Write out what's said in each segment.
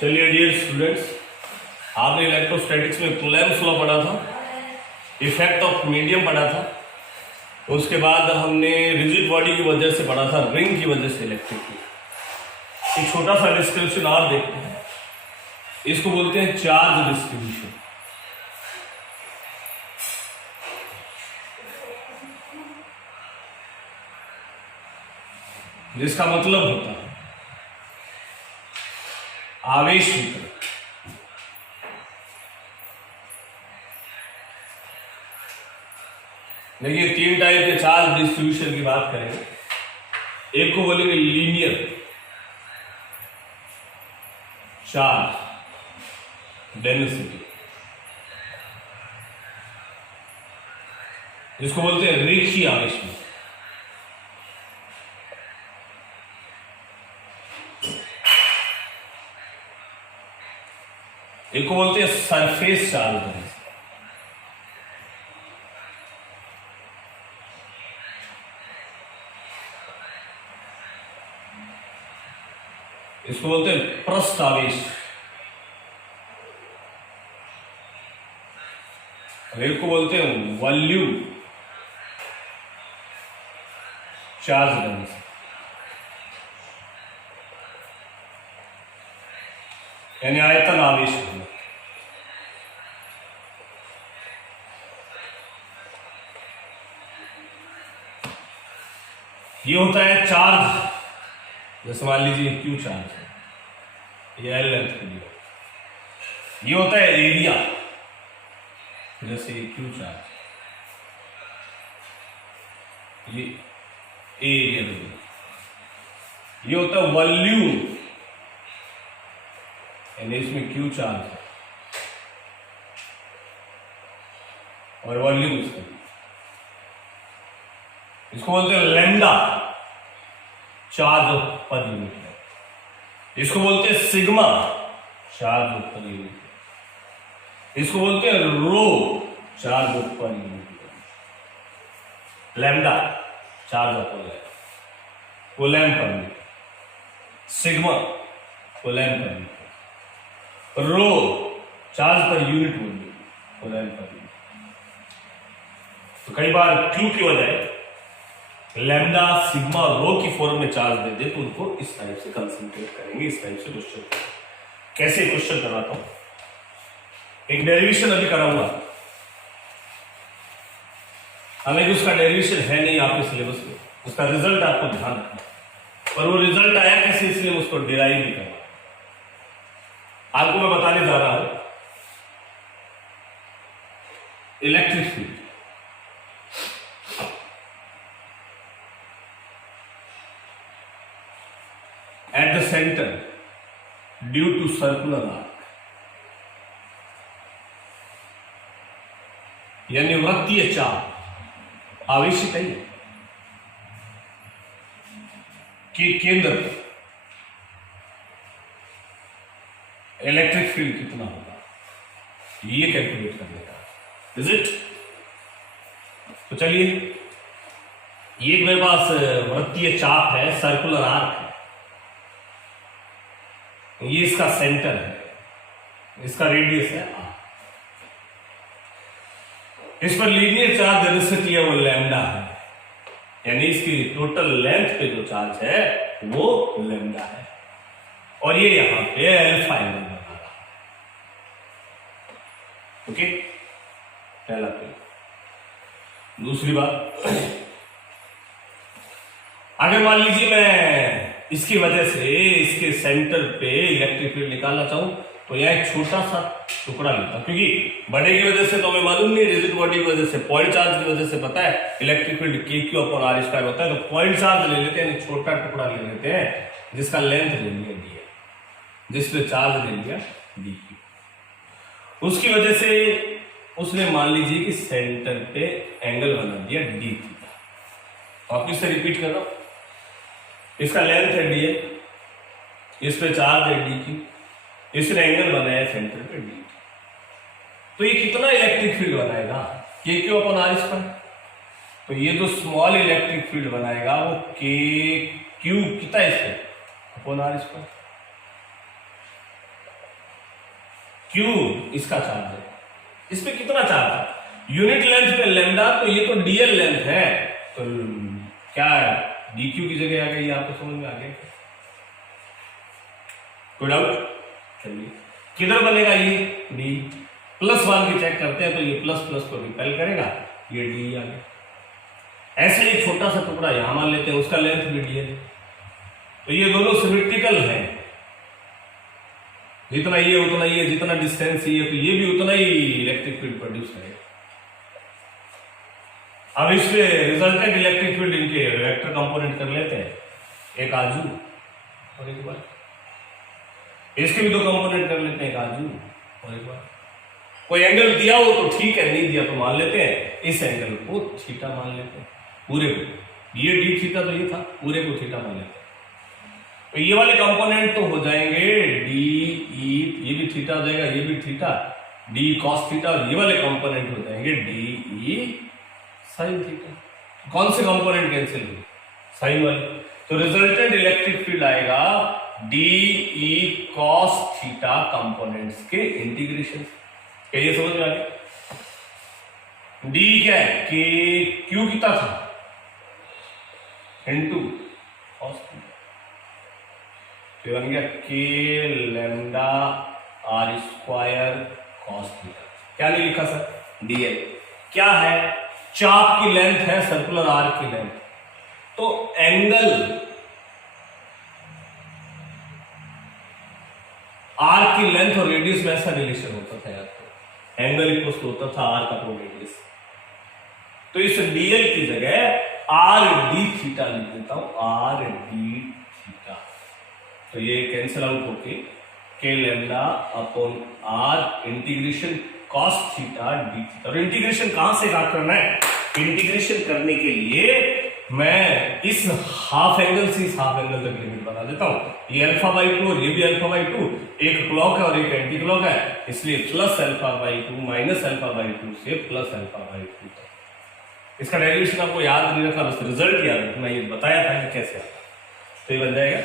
चलिए dear students, आपने electrostatics में कूलम्ब्स लॉ पढ़ा था, इफेक्ट ऑफ मीडियम पढ़ा था। उसके बाद हमने रिजिड बॉडी की वजह से पढ़ा था रिंग की वजह से इलेक्ट्रिक फील्ड। एक छोटा सा डिस्क्रिप्शन और देखते हैं, इसको बोलते हैं चार्ज डिस्ट्रीब्यूशन। जिसका मतलब होता है आवेश वितरण। देखिए, तीन टाइप के चार्ज डिस्ट्रीब्यूशन की बात करेंगे। एक को बोलेंगे लीनियर चार्ज डेंसिटी, जिसको बोलते हैं रेखीय आवेश वितरण। एक को बोलते हैं सरफेस चार्ज डेंसिटी। इसको बोलते हैं पृष्ठ आवेश। और एक को बोलते हैं वॉल्यूम चार्ज डेंसिटी। यानी आयतन आवेश होना। ये होता है चार्ज। जैसे मान लीजिए क्यू चार्ज है, ये एल लेंथ के लिए। ये होता है एरिया, जैसे क्यू चार्ज, ये एरिया। ये होता है वॉल्यूम, यानी इसमें क्यू चार्ज है और वॉल्यूम इसको बोलते हैं लैम्डा चार्ज पर यूनिट है। इसको बोलते हैं सिग्मा चार्ज पर यूनिट है। इसको बोलते हैं रो चार्ज पर यूनिट है। Lambda charge per coulomb per metre, sigma coulomb per metre, rho charge per unit volume coulomb per metre. तो कई बार क्यू की वजह लैम्डा सिग्मा रो की फॉर्म में चार्ज दे दे तो उनको इस टाइप से कंसंट्रेट करेंगे, इस टाइप से क्वेश्चन। कैसे क्वेश्चन कराता हूं, एक डेरिवेशन अभी कराऊंगा। हालांकि उसका डेरिवेशन है नहीं आपके सिलेबस में, उसका रिजल्ट आपको ध्यान रखना, पर वो रिजल्ट आया कैसे इसलिए उसको डिराइव भी करना। आपको मैं बताने जा रहा हूं electric field. At the center, due to circular arc, यानी वृत्तीय चाप आवेशित है के केंद्र पर इलेक्ट्रिक फील्ड कितना होगा, ये कैलकुलेट करने का। Is it? तो चलिए, ये मेरे पास वृत्तीय चाप है, सर्कुलर आर्क है। ये इसका सेंटर है, इसका रेडियस है r। इस पर लीनियर चार्ज डेंसिटी है वो लैम्डा है, यानी इसकी टोटल लेंथ पे जो चार्ज है वो लैम्डा है। और ये यहां पे अल्फा एंगल बना रहा है। ओके, पहला पे। दूसरी बात, अगर मान लीजिए मैं इसकी वजह से इसके सेंटर पे इलेक्ट्रिक फील्ड निकालना चाहूं तो यह एक छोटा सा टुकड़ा लेता, क्योंकि बड़े की वजह से तो हमें मालूम नहीं, रिजिड बॉडी की वजह से, पॉइंट चार्ज की वजह से पता है इलेक्ट्रिक फील्ड KQ/R² होता है। तो पॉइंट चार्ज ले लेते हैं, छोटा टुकड़ा ले लेते हैं जिसका लेंथ ले लिया D है, जिसपे चार्ज ले लिया DQ। उसकी वजह से उसने मान लीजिए कि सेंटर पे एंगल बना दिया D। वापिस से रिपीट कर रहा हूं, इसका लेंथ है dl, इस पे चार्ज है dq, इसने एंगल बनाया सेंटर पे d। तो ये कितना इलेक्ट्रिक फील्ड बनाएगा, KQ/R²। तो ये जो स्मॉल इलेक्ट्रिक फील्ड बनाएगा वो KQ कितना है इसको, R²। क्यू इसका चार्ज है, इसमें कितना चार्ज है यूनिट लेंथ पे लैम्डा, तो ये तो डीएल लेंथ है, तो क्या है डी क्यू की जगह आ गई, आपको समझ में आ गया? कोई डाउट? चलिए किधर बनेगा ये डी, +1 की चेक करते हैं तो ये प्लस प्लस को रिपेल करेगा, ये डी आ गया। ऐसे ही छोटा सा टुकड़ा यहां मान लेते हैं, उसका लेंथ भी डी है, तो ये दोनों सिमेट्रिकल हैं, जितना ये उतना ये, जितना डिस्टेंस ये, तो ये भी उतना ही इलेक्ट्रिक फील्ड प्रोड्यूस करेगा। अब इस पे रिजल्टेंट इलेक्ट्रिक फील्ड इनके वेक्टर कंपोनेंट कर लेते हैं, एक आजू और एक बार, इसके भी दो कंपोनेंट कर लेते हैं, एक आजू और एक बार। कोई एंगल दिया हो तो ठीक है, नहीं दिया तो मान लेते हैं इस एंगल को थीटा मान लेते हैं, पूरे को, ये डी थीटा तो ये था, पूरे को थीटा मान लेते हैं। तो ये वाले कंपोनेंट तो हो जाएंगे डी ई, ये भी थीटा हो जाएगा, ये भी थीटा, डी कॉस थीटा, और ये वाले कंपोनेंट हो जाएंगे डी ई साइन थीटा। कौन से कंपोनेंट कैंसिल हुए? साइन वाले। तो रिजल्टेंट इलेक्ट्रिक फील्ड आएगा D E cos theta components के इंटीग्रेशन। क्या ये समझ में आ गया? डी क्या है कि क्यू कितना था इनटू कॉस थीटा, तो बन गया के lambda R square cos theta. क्या नहीं लिखा सर? डीएल क्या है? चाप की लेंथ है, सर्कुलर आर्क की लेंथ, तो एंगल आर्क की लेंथ और रेडियस में ऐसा रिलेशन होता था यार, एंगल इक्वल होता था आर्क अपॉन रेडियस। तो इस डीएल की जगह आर डी थीटा लिख देता हूं, आर डी थीटा, तो ये कैंसिल आउट होके के lambda upon R integration cos theta D theta. और इंटीग्रेशन कहां से कहां करना है? इंटीग्रेशन करने के लिए मैं इस हाफ एंगल से इस हाफ एंगल तक लिमिट बना देता हूं। ये α/2 और ये भी α/2, एक क्लॉक है और एक एंटी क्लॉक है, इसलिए प्लस α/2 माइनस α/2 से प्लस α/2 तक। इसका डेरिवेशन आपको याद नहीं रखा, बस रिजल्ट याद रखना, ये बताया था कि कैसे आता। तो ये बन जाएगा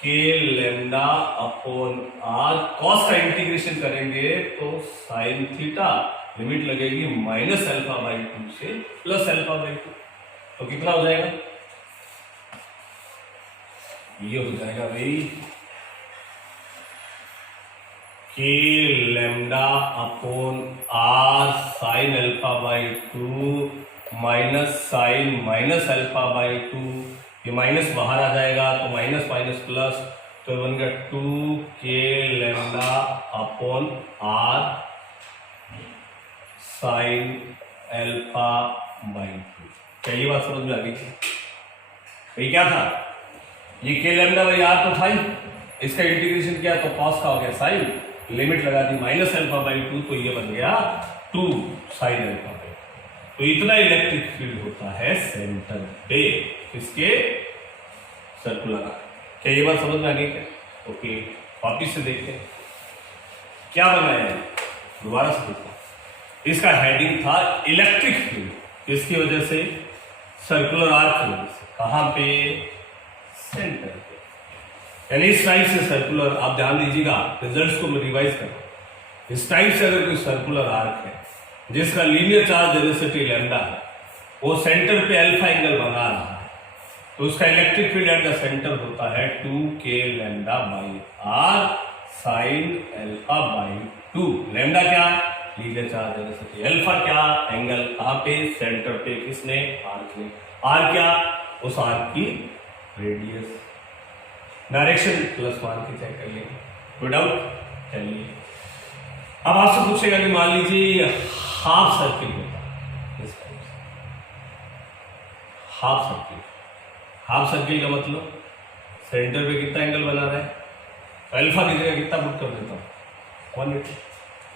के लैम्डा अपॉन आर, कॉस का इंटीग्रेशन करेंगे तो साइन थीटा, लिमिट लगेगी माइनस α/2 से प्लस α/2, तो कितना हो जाएगा? ये हो जाएगा भाई के lambda upon r sine α/2 minus sine minus α/2, ये माइनस बाहर आ जाएगा तो माइनस माइनस प्लस, तो बन गया 2k lambda upon r sine α/2। क्या ये बात समझ में आ गई? ये क्या था? ये k लैम्डा बाई आर तो था ही, इसका इंटीग्रेशन किया तो कॉस का हो गया साइन, लिमिट लगा दी माइनस α/2, तो ये बन गया 2 साइन α/2। तो इतना इलेक्ट्रिक फील्ड होता है सेंटर पे इसके सर्कुलर। क्या ये बात समझ में आ गई क्या? ओके, वापिस से देखते हैं क्या बनाया है, दोबारा से देखते हैं। इसका हेडिंग था इलेक्ट्रिक फील्ड, इसकी वजह से सर्कुलर आर्क की वजह से, कहां पे? सेंटर पे। यानी इस टाइप से सर्कुलर, आप ध्यान दीजिएगा रिजल्ट्स को मैं रिवाइज कर रहा हूं। इस टाइप से अगर कोई सर्कुलर आर्क है जिसका लीनियर चार्ज डेंसिटी लैम्डा है, वो सेंटर पे अल्फा एंगल बना रहा है, तो उसका electric field at the centre होता है 2k lambda by r sine α/2। Lambda क्या? Linear charge density. अल्फा क्या? एंगल। कहां पे? सेंटर पे। किसने? आर्क ने। आर क्या? उस आर्क की रेडियस। डायरेक्शन प्लस मान के चेक कर लेंगे, कोई डाउट? चलिए अब आपसे पूछेगा कि मान लीजिए हाफ सर्किल होता है इस टाइप से, हाफ सर्किल। हाफ सर्किल का मतलब सेंटर पे कितना एंगल बना रहा है, अल्फा की जगह कितना पुट कर देता हूं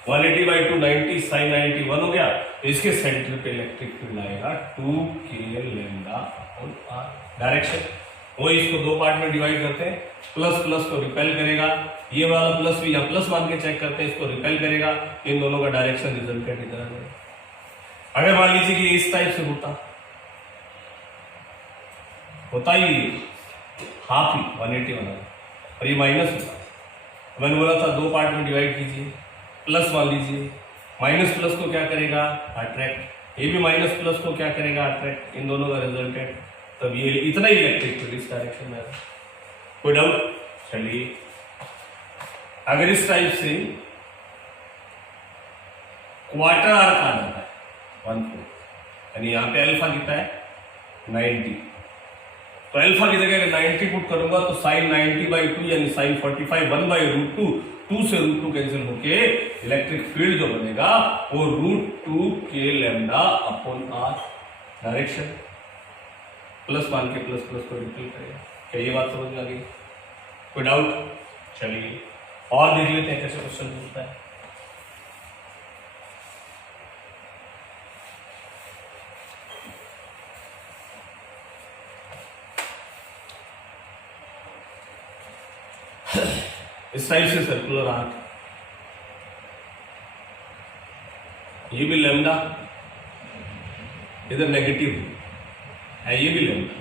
180/2 90 sin 90 1 हो गया, तो इसके सेंटर पे इलेक्ट्रिक फील्ड आएगा 2k lambda upon are. Direction वो इसको दो पार्ट में डिवाइड करते हैं, प्लस प्लस को रिपेल करेगा, ये वाला प्लस भी यहाँ प्लस मान के चेक करते हैं, इसको रिपेल करेगा, इन दोनों का डायरेक्शन रिजल्टेंट इधर है। अगर मान लीजिए कि इस टाइप से होता ही हाफ ही 180 बना और ये माइनस होता, मैंने बोला था दो पार्ट में डिवाइड कीजिए, प्लस मान लीजिए, माइनस प्लस को क्या करेगा, अट्रैक्ट, ये भी माइनस प्लस को क्या करेगा, अट्रैक्ट, इन दोनों का रिजल्टेंट, तब ये इतना ही इलेक्ट्रिक फील्ड इस डायरेक्शन में। कोई डाउट? चलिए, अगर इस टाइप से क्वार्टर आर्क आ जाता है 1/4, यानी यहाँ पे अल्फा कितना है 90, तो अल्फा की जगह 90 पुट करूंगा तो साइन 90/2 यानी साइन 45 1/√2, 2 से √2 कैंसिल होके इलेक्ट्रिक फील्ड जो बनेगा वो √2 k lambda upon r, direction plus मान के प्लस प्लस को रिपील करेगा। क्या ये बात समझ में आ गई? कोई डाउट? चलिए और देख लेते हैं कैसे क्वेश्चन पूछता है। इस टाइप से सर्कुलर आर्क, ये भी लैम्डा, इधर नेगेटिव है, ये भी लैम्डा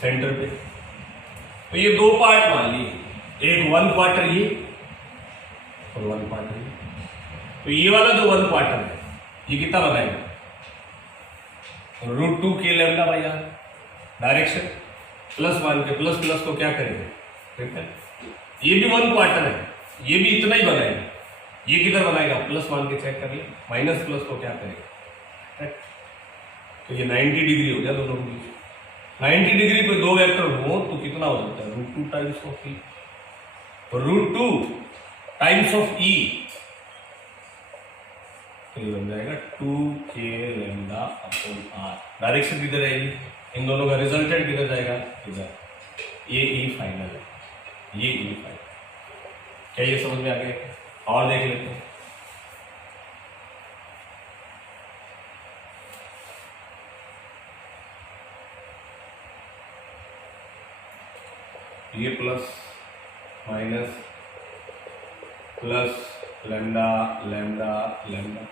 सेंटर पे, तो ये दो पार्ट मान लिए, एक 1 क्वार्टर ये और 1 क्वार्टर ये, तो ये वाला जो 1 क्वार्टर है ये कितना बनाएगा, √2 k lambda by R, direction plus मान के प्लस प्लस को क्या करेगा, ये भी 1 क्वार्टर है, ये भी इतना ही बनाएगा, ये किधर बनाएगा, प्लस मान के चेक कर ले, माइनस प्लस को क्या करेगा, तो ये 90 डिग्री हो गया दोनों के बीच। 90 डिग्री पे दो वेक्टर हो तो कितना हो जाता है, √2 times of E, √2 times of E, तो ये बन जाएगा 2 k lambda upon r, direction किधर आएगी, इन दोनों का रिजल्टेंट किधर जाएगा, इधर, ये ई फाइनल है, ये ई फाइनल। क्या ये समझ में आ गया? और देख लेते हैं। ये plus minus plus lambda lambda lambda,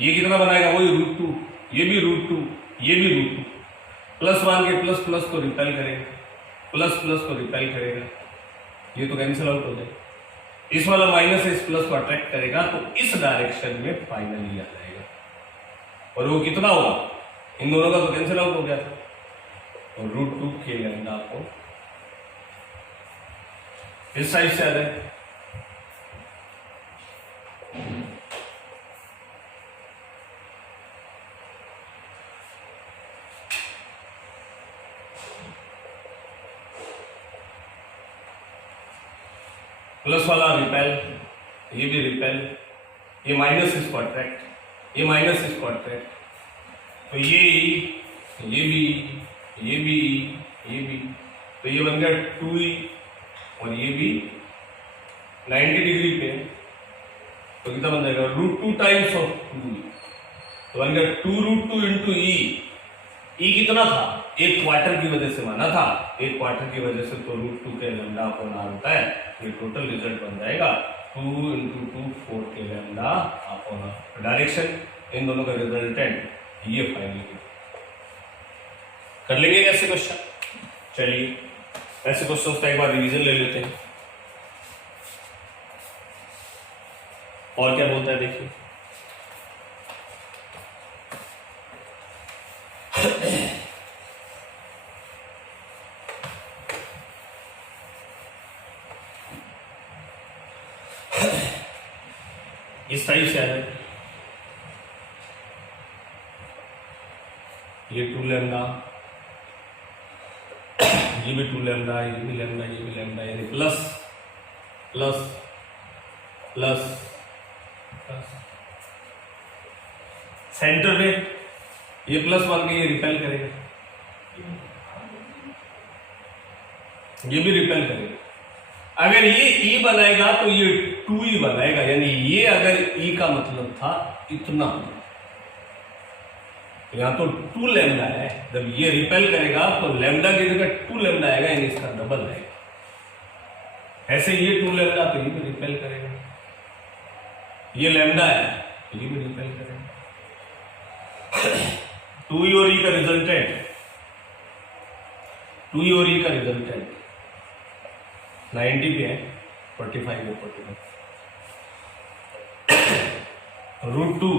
ये कितना बनाएगा, वही √2, ये भी √2, ये भी √2, प्लस मान के प्लस प्लस को रिपेल करेगा, प्लस प्लस को रिपेल करेगा, ये तो कैंसिल आउट हो जाएगा, इस वाला माइनस इस प्लस को अट्रैक्ट करेगा तो इस डायरेक्शन में फाइनली आ जाएगा, और वो कितना होगा, इन दोनों का तो कैंसिल आउट हो गया था, और √2 k लैम्डा को इस साइड से आ जाए, प्लस वाला रिपेल, ये भी रिपेल, ये माइनस इसको अट्रैक्ट, ये माइनस इसको अट्रैक्ट, तो ये भी, ये भी, ये भी, तो ये बन गया 2e, और ये भी 90 डिग्री पे, तो कितना बन जाएगा, √2 टाइम्स ऑफ 2e, तो बन गया 2√2 इंटू ई कितना था, 1 क्वार्टर की वजह से माना था, 1 क्वार्टर की वजह से तो √2 k लैम्डा अपॉन r होता है, ये टोटल रिजल्ट बन जाएगा 2 × 2 4 k lambda upon r, direction in दोनों का रिजल्टेंट ये फाइनल कर लेंगे कैसे क्वेश्चन। चलिए ऐसे क्वेश्चन का एक बार रिवीजन ले लेते हैं, और क्या बोलता है देखिए। इस टाइप से है, ये 2 लैम्डा, ये भी 2 लैम्डा, ये भी लैम्डा, ये भी लैम्डा, यानी plus plus plus plus, centre में ये प्लस मान के ये रिपेल करेगा, ये भी रिपेल करेगा, अगर ये ई बनाएगा तो ये 2e बनाएगा, यानी ये अगर ई का मतलब था इतना, यहां तो 2 लैम्डा है, जब ये रिपेल करेगा तो लैम्डा की जगह 2 लैम्डा आएगा, यानी इसका डबल आएगा, ऐसे ये 2 लैम्डा तो ये भी रिपेल करेगा, ये लैम्डा है तो ये भी रिपेल करेगा, 2e और ई का रिजल्टेंट, 2e और ई का रिजल्टेंट 90 पे है, 45 पे 45, √2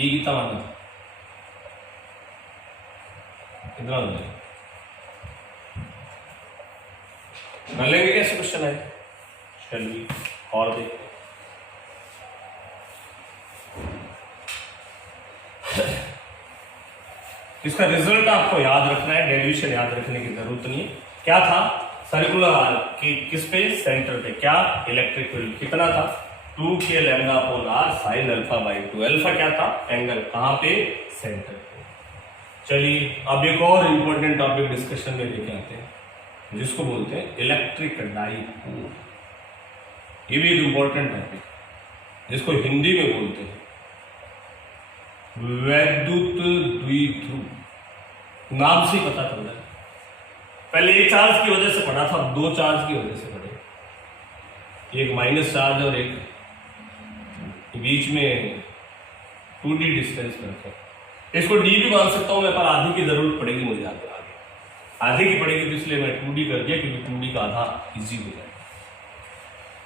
ये कितना माना था, कितना हो जाएगा? कर लेंगे कैसे क्वेश्चन है, चलिए और देखते हैं। इसका रिजल्ट आपको याद रखना है, डेरिवेशन याद रखने की जरूरत नहीं है। क्या था, सर्कुलर आर्क की किस पे, सेंटर पे, क्या इलेक्ट्रिक फील्ड कितना था 2k λ/r sin α/2। अल्फा क्या था, एंगल, कहां पे, सेंटर पे। चलिए अब एक और इंपॉर्टेंट टॉपिक डिस्कशन में लेके आते हैं, जिसको बोलते हैं इलेक्ट्रिक डाइपोल। ये भी एक इंपॉर्टेंट टॉपिक, जिसको हिंदी में बोलते हैं वैद्युत द्विध्रुव। नाम से ही पता चल रहा है, पहले एक चार्ज की वजह से पढ़ा था, अब दो चार्ज की वजह से पढ़े, एक माइनस चार्ज और एक बीच में 2d डिस्टेंस पर रखा। इसको d भी मान सकता हूं मैं, पर आधी की जरूरत पड़ेगी मुझे आधे की पड़ेगी, तो इसलिए मैं 2d कर दिया, क्योंकि 2d का आधा इजी हो जाएगा।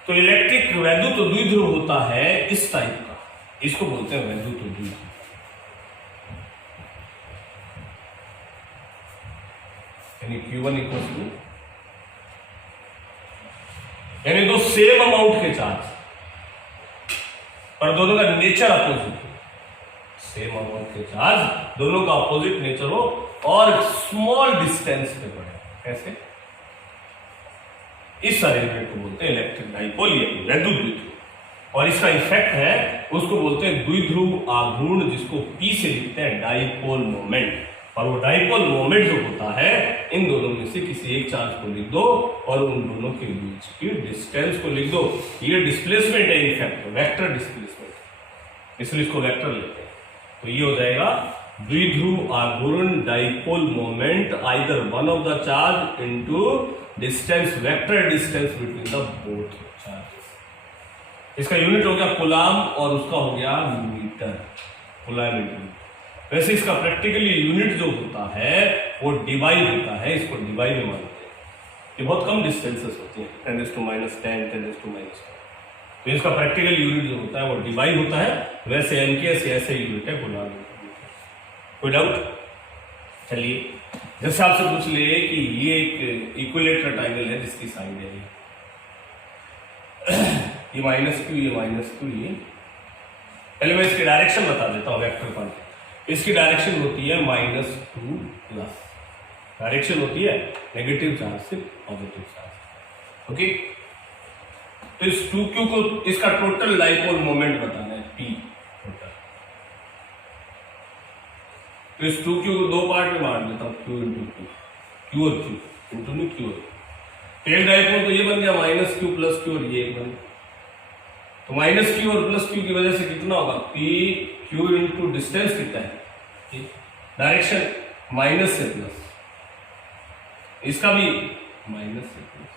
तो इलेक्ट्रिक वैद्युत द्विध्रुव होता है इस टाइप का, इसको बोलते हैं वैद्युत द्विध्रुव। यानी Q1 इक्वल टू, यानी दो सेम अमाउंट के चार्ज, पर दोनों का नेचर अपोजिट हो। सेम अमाउंट के चार्ज, दोनों का अपोजिट नेचर हो और स्मॉल डिस्टेंस पे पड़े। कैसे, इस अरेंजमेंट को बोलते हैं इलेक्ट्रिक डाइपोल या वैद्युत द्विध्रुव। और इसका इफेक्ट है, उसको बोलते हैं द्विध्रुव आघूर्ण, जिसको P से लिखते हैं डाइपोल मोमेंट। और वो डाइपोल मोमेंट जो होता है, इन दोनों में से किसी एक चार्ज को लिख दो और उन दोनों के बीच की डिस्टेंस को लिख दो। ये डिस्प्लेसमेंट है, इनफैक्ट वेक्टर डिस्प्लेसमेंट, इसलिए इसको वेक्टर लेते हैं। तो ये हो जाएगा द्विध्रुव आघूर्ण dipole moment either one of the charge into distance, vector distance between the both charges. इसका यूनिट हो गया कूलाम और उसका हो गया मीटर, कूलामीटर। वैसे इसका प्रैक्टिकली यूनिट जो होता है वो डिवाई होता है, इसको डिवाई में मानते हैं। ये बहुत कम डिस्टेंसेस होती हैं, 10⁻10, 10⁻10। तो इसका प्रैक्टिकल यूनिट जो होता है वो डिवाई होता है। वैसे एमकेएस ऐसे यूनिट है कूलाम। कोई डाउट? चलिए, जैसे आपसे पूछ ले कि ये एक इक्विलेटरल ट्रायंगल है जिसकी साइड है ये -q, ये -q, ये पहले मैं इसकी डायरेक्शन बता देता हूँ वेक्टर क्वांटिटी। इसकी डायरेक्शन होती है -2+, डायरेक्शन होती है नेगेटिव चार्ज से पॉजिटिव चार्ज। ओके, तो इस 2q को, इसका टोटल डाइपोल मोमेंट बताना है P टोटल। तो इस 2q को दो पार्ट में बांट देता हूँ, q इंटू q और q इंटू नहीं q और एक डाइपोल। तो ये बन गया -q प्लस q और ये एक बन गया। तो -q और प्लस q की वजह से कितना होगा, P q इंटू डिस्टेंस कितना है, डायरेक्शन माइनस से प्लस, इसका भी माइनस से प्लस,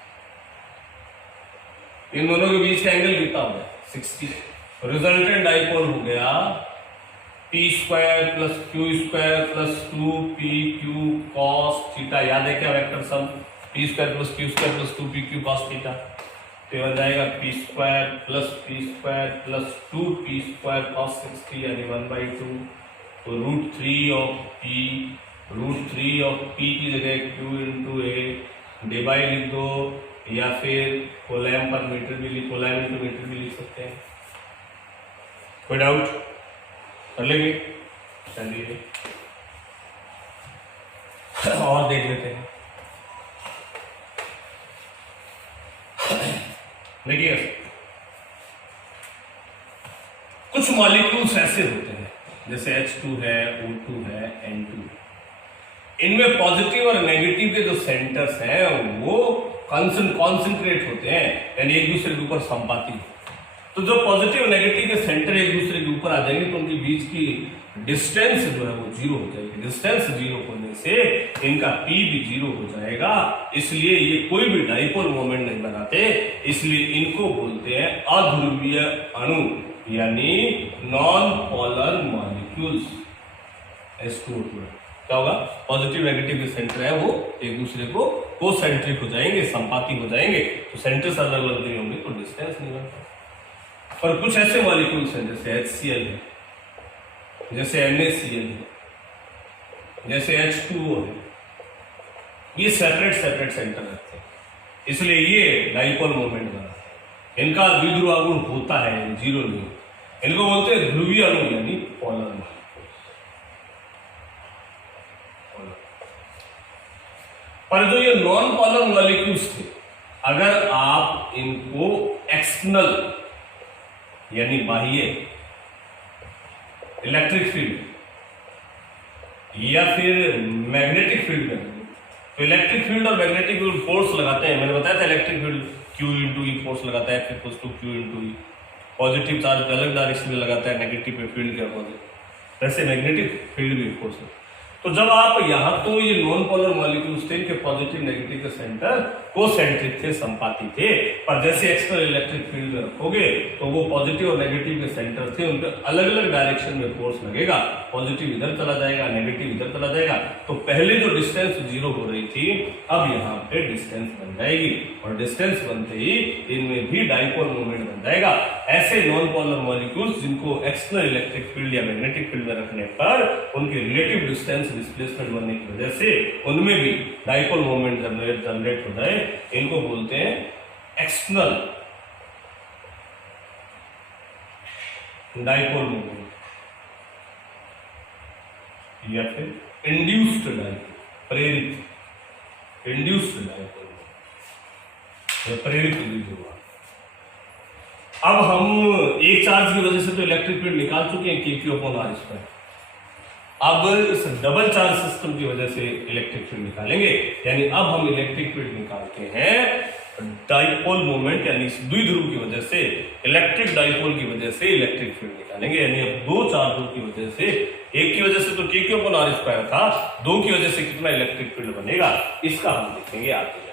इन दोनों के बीच का एंगल कितना हो गया 60। रिजल्टेंट डाइपोल हो गया p² plus q² plus 2pq cos theta. याद है क्या vector sum, p² plus q² plus 2pq cos theta. तो बन जाएगा p² प्लस 2p² cos 60 यानी 1/2। तो √3 ऑफ p की जगह q इंटू a डिवाइड लिख दो, या फिर कूलम पर मीटर भी लिख, कूलम इंटू मीटर भी लिख सकते हैं। कोई डाउट? कर लेंगे, चलिए और देख लेते हैं। देखिए, कुछ मॉलिक्यूल्स ऐसे होते हैं जैसे H2 है, O2 है, N2। इनमें पॉजिटिव और नेगेटिव के जो सेंटर्स हैं वो कॉन्सेंट्रेट होते हैं, यानी एक दूसरे के ऊपर संपाती। तो जो पॉजिटिव और नेगेटिव के सेंटर एक दूसरे के ऊपर आ जाएंगे तो उनके बीच की डिस्टेंस जो है वो जीरो हो जाएगी। डिस्टेंस जीरो होने से इनका P भी जीरो हो जाएगा, इसलिए ये कोई भी डाइपोल मोमेंट नहीं बनाते। इसलिए इनको बोलते हैं अध्रुवीय अणु, यानी नॉन पोलर मॉलिक्यूल्स। S2O2 क्या होगा, पॉजिटिव नेगेटिव के सेंटर है वो एक दूसरे को कोसेंट्रिक हो जाएंगे, संपाती हो जाएंगे। तो सेंटर्स अलग अलग नहीं होंगे तो डिस्टेंस नहीं बनता। पर कुछ ऐसे मॉलिक्यूल्स हैं जैसे HCl है, जैसे NaCl है, जैसे H2O है, ये सेपरेट सेंटर रखते हैं, इसलिए ये डाइपोल मोमेंट बनाते हैं। इनका द्विध्रुव आघूर्ण होता है, जीरो नहीं। इनको बोलते हैं ध्रुवीय अणु यानी पोलर मॉलिक्यूल्स। पर जो ये नॉन पोलर मॉलिक्यूल्स थे, अगर आप इनको एक्सटर्नल यानी बाह्य इलेक्ट्रिक फील्ड या फिर मैग्नेटिक फील्ड में, तो इलेक्ट्रिक फील्ड और मैग्नेटिक फील्ड फोर्स लगाते हैं। मैंने बताया था electric field Q into E force लगाता है, F equals to Q into E. Positive charge अलग डायरेक्शन में लगाता है, नेगेटिव पे फील्ड के अपोजिट। वैसे मैग्नेटिक फील्ड भी फोर्स है। तो जब आप यहाँ, तो ये नॉन पोलर मॉलिक्यूल्स थे कि पॉजिटिव नेगेटिव के सेंटर कोसेंट्रिक थे, संपाती थे। पर जैसे एक्सटर्नल इलेक्ट्रिक फील्ड में रखोगे तो वो पॉजिटिव और नेगेटिव के सेंटर थे, उनके अलग अलग डायरेक्शन में फोर्स लगेगा। पॉजिटिव इधर चला जाएगा, नेगेटिव इधर चला जाएगा। तो पहले जो डिस्टेंस जीरो हो रही थी, अब यहाँ पे डिस्टेंस बन जाएगी, और डिस्टेंस बनते ही इनमें भी डाइपोल मोमेंट बन जाएगा। ऐसे नॉन पोलर मॉलिक्यूल्स जिनको एक्सटर्नल इलेक्ट्रिक फील्ड या मैग्नेटिक फील्ड में रखने पर उनके रिलेटिव डिस्टेंस डिस्प्लेसमेंट बनने की वजह से उनमें भी डाइपोल मोमेंट जनरेट हो जाए, इनको बोलते हैं एक्सटर्नल डाइपोल मोमेंट या फिर इंड्यूस्ड डाइपोल, प्रेरित इंड्यूस्ड डाइपोल, प्रेरित द्विध्रुव। अब हम एक चार्ज की वजह से तो इलेक्ट्रिक फील्ड निकाल चुके हैं Q/R²। अब इस डबल चार्ज सिस्टम की वजह से इलेक्ट्रिक फील्ड निकालेंगे, यानी अब हम इलेक्ट्रिक फील्ड निकालते हैं डाइपोल मोमेंट यानी इस द्विध्रुव की वजह से, इलेक्ट्रिक डाइपोल की वजह से इलेक्ट्रिक फील्ड निकालेंगे। यानी अब दो चार्जों की वजह से, एक की वजह से तो Q/R² था, दो की वजह से कितना इलेक्ट्रिक फील्ड बनेगा, इसका हम देखेंगे आगे।